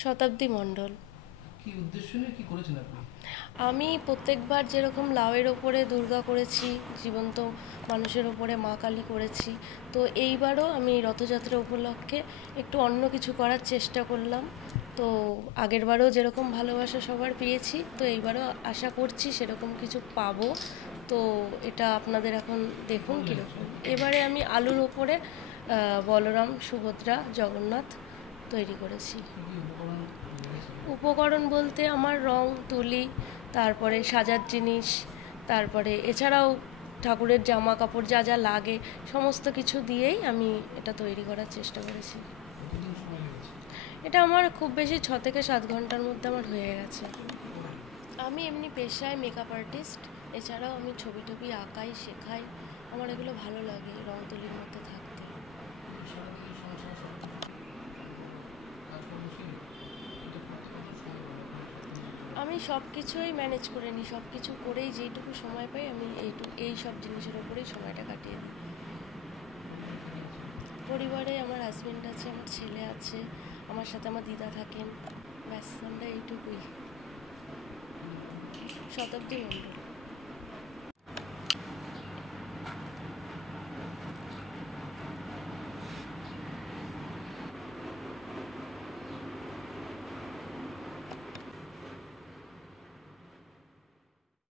শতাব্দী মণ্ডল। কি উদ্দেশ্য নিয়ে কি করেছেন আপনি? আমি প্রত্যেকবার যেরকম লাউয়ের ওপরে দুর্গা করেছি, জীবন্ত মানুষের ওপরে মা কালী করেছি, তো এইবারও আমি রথযাত্রা উপলক্ষে একটু অন্য কিছু করার চেষ্টা করলাম। তো আগেরবারও যেরকম ভালোবাসা সবার পেয়েছি, তো এইবারও আশা করছি সেরকম কিছু পাবো। তো এটা আপনাদের এখন দেখুন কেমন লাগছে? কীরকম। এবারে আমি আলুর ওপরে বলরাম, সুভদ্রা, জগন্নাথ তৈরি করেছি। কি কি উপকরণ লেগেছে? উপকরণ বলতে আমার রং তুলি, তারপরে সাজার জিনিস, তারপরে এছাড়াও ঠাকুরের জামা কাপড় যা যা লাগে সমস্ত কিছু দিয়েই আমি এটা তৈরি করার চেষ্টা করেছি। কতদিন সময় লেগেছে? এটা আমার খুব বেশি 6 থেকে 7 ঘন্টার মধ্যে আমার হয়ে গেছে। আমি এমনি পেশায় মেকআপ আর্টিস্ট, এছাড়াও আমি ছবি টবি আঁকাই, শেখাই। আমার এগুলো ভালো লাগে রং তুলির মধ্যে থাকতে। সারাদিনের সংসার সব কাজকর্ম ছিল, এটা করতে কত সময় লাগে আপনার? আমি সব কিছুই ম্যানেজ করে নিই, সব কিছু করেই যেইটুকু সময় পাই আমি এই সব জিনিসের ওপরেই সময়টা কাটিয়ে দিই। পরিবারে আমার হাজবেন্ড আছে, আমার ছেলে আছে, আমার সাথে আমার দিদা থাকেন। ব্যাস, আমরা এইটুকুই। শতাব্দী মণ্ডল।